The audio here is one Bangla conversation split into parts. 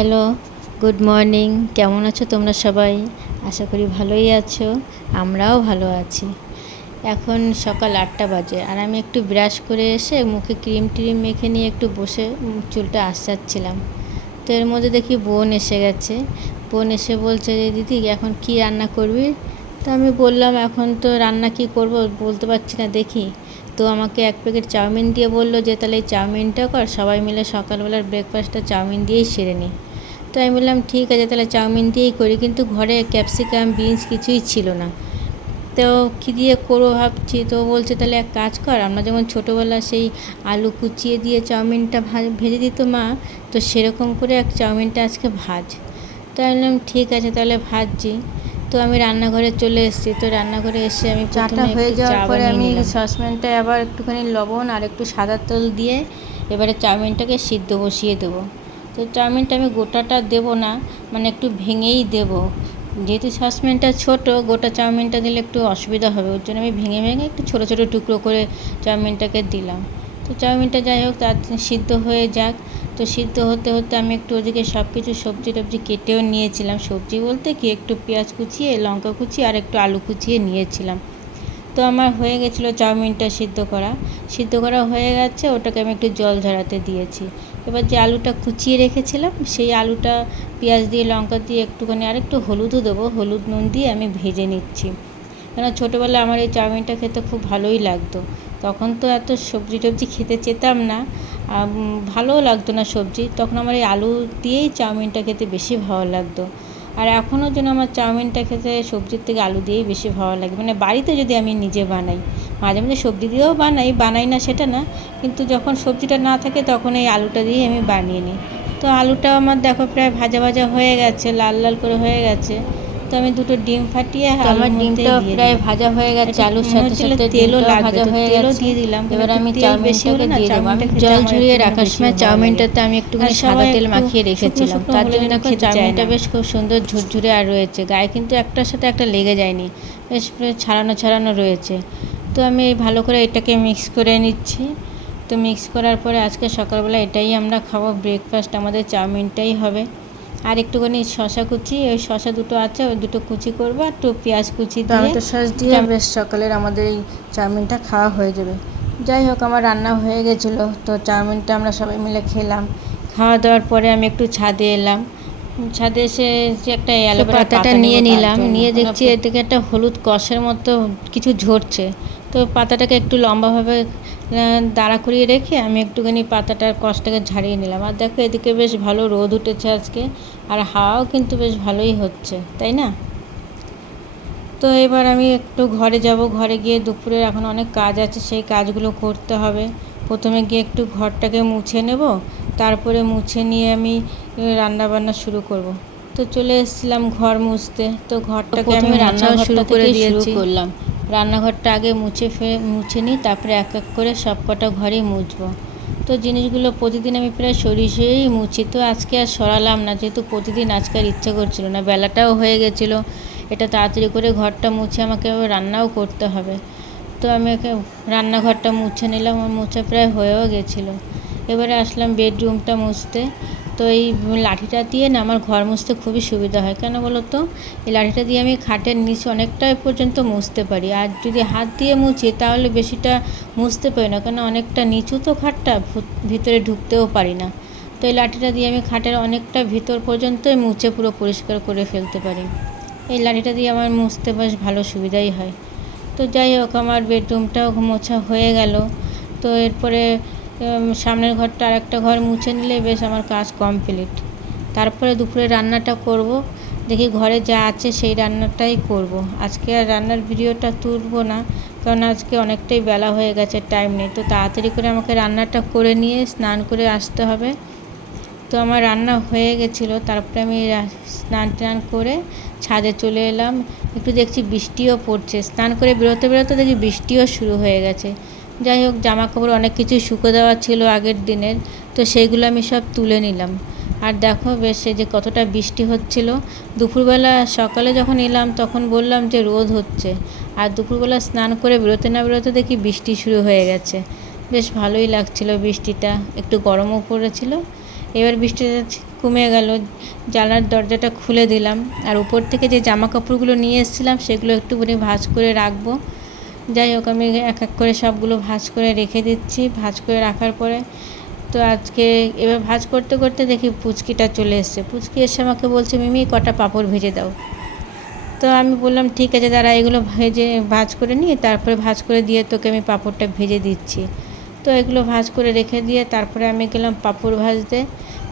Hello, good morning. কেমন আছো তোমরা সবাই? আশা করি ভালোই আছো। আমরাও ভালো আছি। এখন সকাল 8টা বাজে আর আমি একটু ব্রাশ করে এসে মুখে ক্রিম ট্রিম মেখে নিয়ে একটু বসে চুলটা আঁচড়াচ্ছিলাম। তো এর মধ্যে দেখি বোন এসে গেছে। বোন এসে বলছে যে দিদি এখন কি রান্না করবি? তো আমি বললাম এখন তো রান্না কি করব বলতে পারছি না, দেখি। তো আমাকে এক প্যাকেট চাউমিন দিয়ে বললো যে তাহলে এই চাউমিনটা কর, সবাই মিলে সকালবেলার ব্রেকফাস্টটা চাউমিন দিয়েই সেরে নিই। তো আমি বললাম ঠিক আছে তাহলে চাউমিন দিয়েই করি, কিন্তু ঘরে ক্যাপসিকাম বিনস কিছুই ছিল না। তো কী দিয়ে করবো ভাবছি, তো বলছে তাহলে এক কাজ কর, আমরা যেমন ছোটোবেলা সেই আলু কুচিয়ে দিয়ে চাউমিনটা ভেজে দিত মা, তো সেরকম করে এক চাউমিনটা আজকে ভাজ। তো আমি বললাম ঠিক আছে তাহলে ভাজছি। তো আমি রান্নাঘরে চলে এসেছি। তো রান্নাঘরে এসে আমি চাটা হয়ে যাওয়ার পরে আমি সসপ্যানটায় আবার একটুখানি লবণ আর একটু সাদা তেল দিয়ে এবারে চাউমিনটাকে সিদ্ধ বসিয়ে দেবো। তো চাউমিনটা আমি গোটাটা দেবো না, মানে একটু ভেঙেই দেবো, যেহেতু সসপ্যানটা ছোটো, গোটা চাউমিনটা দিলে একটু অসুবিধা হবে, ওর জন্য আমি ভেঙে ভেঙে একটু ছোটো ছোটো টুকরো করে চাউমিনটাকে দিলাম। তো চাউমিনটা যাই হোক তার সিদ্ধ হয়ে যাক। তো সিদ্ধ হতে হতে আমি একটু ওদিকে সব কিছু সবজি টবজি কেটেও নিয়েছিলাম। সবজি বলতে কি একটু পেঁয়াজ কুচিয়ে, লঙ্কা কুচিয়ে আর একটু আলু কুচিয়ে নিয়েছিলাম। তো আমার হয়ে গেছিলো চাউমিনটা সিদ্ধ করা হয়ে গেছে, ওটাকে আমি একটু জল ঝরাতে দিয়েছি। এবার যে আলুটা কুচিয়ে রেখেছিলাম সেই আলুটা পেঁয়াজ দিয়ে লঙ্কা দিয়ে একটুখানি আর একটু হলুদও দেবো, হলুদ নুন দিয়ে আমি ভেজে নিচ্ছি। কেন ছোটোবেলায় আমার এই চাউমিনটা খেতে খুব ভালোই লাগতো। তখন তো এত সবজি টবজি খেতে চেতাম না, ভালোও লাগতো না সবজি, তখন আমার এই আলু দিয়েই চাউমিনটা খেতে বেশি ভালো লাগতো। আর এখনও যেন আমার চাউমিনটা খেতে সবজির থেকে আলু দিয়েই বেশি ভালো লাগে, মানে বাড়িতে যদি আমি নিজে বানাই। মাঝে মাঝে সবজি দিয়েও বানাই না সেটা না, কিন্তু যখন সবজিটা না থাকে তখন এই আলুটা দিয়েই আমি বানিয়ে নিই। তো আলুটা আমার দেখো প্রায় ভাজা ভাজা হয়ে গেছে, লাল লাল করে হয়ে গেছে। তো আমি দুটো ডিম ফাটিয়ে আমার ডিমটা প্রায় ভাজা হয়ে গেছে, আলুর সাথে সাথে তেলও ভাজা হয়ে গেছে, দিয়ে দিলাম। এবার আমি চাউমিনটাকে দিয়ে দেবো। আমি জল ঝরিয়ে রাখার সময় চাউমিনটাতে আমি একটুখানি সাদা তেল মাখিয়ে রেখেছিলাম, তার জন্য চাউমিনটা বেশ খুব সুন্দর ঝুরঝুরে আর রয়েছে, গায়ে কিন্তু একটার সাথে একটা লেগে যায়নি, বেশ ছাড়ানো রয়েছে। তো আমি ভালো করে এটাকে মিক্স করে নিচ্ছি। তো মিক্স করার পরে আজকে সকালবেলা এটাই আমরা খাবো, ব্রেকফাস্ট আমাদের চাউমিনটাই হবে। আর একটুখানি শশা কুচি, ওই শশা দুটো আছে, ওই দুটো কুচি করবো, আর একটু পেঁয়াজ কুচি দিয়ে টমেটো সস দিয়ে বেশ সকালের আমাদের এই চাউমিনটা খাওয়া হয়ে যাবে। যাই হোক আমার রান্না হয়ে গেছিলো, তো চাউমিনটা আমরা সবাই মিলে খেলাম। খাওয়া দাওয়ার পরে আমি একটু ছাদে এলাম। ছাদে এসে যে একটা অ্যালোভেরা পাতাটা নিয়ে নিলাম, নিয়ে দেখছি এদিকে একটা হলুদ কষের মতো কিছু ঝরছে। তো পাতাটাকে একটু লম্বাভাবে দাঁড়া করিয়ে রেখে আমি একটুখানি পাতাটার কষটাকে ঝাড়িয়ে নিলাম। আর দেখো এদিকে বেশ ভালো রোদ উঠেছে আজকে, আর হাওয়াও কিন্তু বেশ ভালোই হচ্ছে, তাই না? তো এবার আমি একটু ঘরে যাব, ঘরে গিয়ে দুপুরের এখন অনেক কাজ আছে, সেই কাজগুলো করতে হবে। প্রথমে গিয়ে একটু ঘরটাকে মুছে নেব, তারপরে মুছে নিয়ে আমি রান্না বান্না শুরু করব। তো চলে এসেছিলাম ঘর মুছতে। তো ঘরটাকে আমি রান্না শুরু করলাম। রান্নাঘরটা আগে মুছে নিই, তারপরে এক এক করে সব কটা ঘরেই মুছবো। তো জিনিসগুলো প্রতিদিন আমি প্রায় সরিয়েই মুছি, তো আজকে আর সরালাম না, যেহেতু প্রতিদিন আজকে আর ইচ্ছে করছিল না, বেলাটাও হয়ে গেছিলো। এটা তাড়াতাড়ি করে ঘরটা মুছে আমাকে রান্নাও করতে হবে। তো আমি রান্নাঘরটা মুছে নিলাম, আমার মুছে প্রায় হয়েও গেছিলো। এবারে আসলাম বেডরুমটা মুছতে। তো এই লাঠিটা দিয়ে না আমার ঘর মুছতে খুবই সুবিধা হয়, কেন বলো তো? এই লাঠিটা দিয়ে আমি খাটের নিচে অনেকটা পর্যন্ত মুছতে পারি, আর যদি হাত দিয়ে মুছি তাহলে বেশিটা মুছতে পারি না, কেন অনেকটা নিচু তো খাটটা, ভিতরে ঢুকতেও পারি না। তো এই লাঠিটা দিয়ে আমি খাটের অনেকটা ভিতর পর্যন্তই মুছে পুরো পরিষ্কার করে ফেলতে পারি। এই লাঠিটা দিয়ে আমার মুছতে বেশ ভালো সুবিধাই হয়। তো যাই হোক আমার বেডরুমটাও মোছা হয়ে গেল। তো এরপরে সামনের ঘরটা আর একটা ঘর মুছে নিলে বেশ আমার কাজ কমপ্লিট। তারপরে দুপুরে রান্নাটা করব, দেখি ঘরে যা আছে সেই রান্নাটাই করব। আজকে আর রান্নার ভিডিওটা তুলবো না, কারণ আজকে অনেকটাই বেলা হয়ে গেছে, টাইম নেই। তো তাড়াতাড়ি করে আমাকে রান্নাটা করে নিয়ে স্নান করে আসতে হবে। তো আমার রান্না হয়ে গেছিলো, তারপরে আমি স্নান টান করে ছাদে চলে এলাম। একটু দেখছি বৃষ্টিও পড়ছে, স্নান করে বেরোতে বেরোতে দেখি বৃষ্টিও শুরু হয়ে গেছে। যাই হোক জামা কাপড় অনেক কিছু শুকো দেওয়া ছিল আগের দিনের, তো সেইগুলো আমি সব তুলে নিলাম। আর দেখো বেশ যে কতটা বৃষ্টি হচ্ছিল। দুপুরবেলা সকালে যখন এলাম তখন বললাম যে রোদ হচ্ছে, আর দুপুরবেলা স্নান করে বেরোতে না বেরোতে দেখি বৃষ্টি শুরু হয়ে গেছে। বেশ ভালোই লাগছিল বৃষ্টিটা, একটু গরমও পড়েছিল। এবার বৃষ্টিটা কমে গেল, জানলার দরজাটা খুলে দিলাম। আর উপর থেকে যে জামা কাপড়গুলো নিয়ে এসেছিলাম সেগুলো একটুখানি ভাঁজ করে রাখবো। যাই হোক, আমি এক এক করে সবগুলো ভাঁজ করে রেখে দিচ্ছি। ভাঁজ করে রাখার পরে তো আজকে এবার ভাঁজ করতে করতে দেখি পুচকিটা চলে এসছে। পুচকি এসে আমাকে বলছে, মিমি কটা পাঁপড় ভেজে দাও। তো আমি বললাম ঠিক আছে দাঁড়া, এগুলো ভাঁজ করে নিয়ে তারপরে ভাঁজ করে দিয়ে তোকে আমি পাঁপড়টা ভেজে দিচ্ছি। তো এগুলো ভাঁজ করে রেখে দিয়ে তারপরে আমি গেলাম পাঁপড় ভাজতে।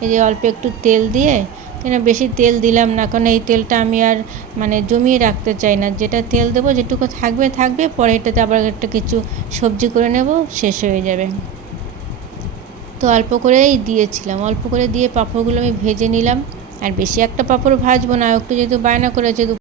এই যে অল্প একটু তেল দিয়ে, কেন বেশি তেল দিলাম না, কারণ এই তেলটা আমি আর জমিয়ে রাখতে চাই না। যেটা তেল দেবো যেটুকু থাকবে, পরে এটাতে আবার একটা কিছু সবজি করে নেব, শেষ হয়ে যাবে। তো অল্প করেই দিয়েছিলাম, অল্প করে দিয়ে পাঁপড়গুলো আমি ভেজে নিলাম। আর বেশি একটা পাঁপড় ভাজবো না, একটু যেহেতু বায়না করেছে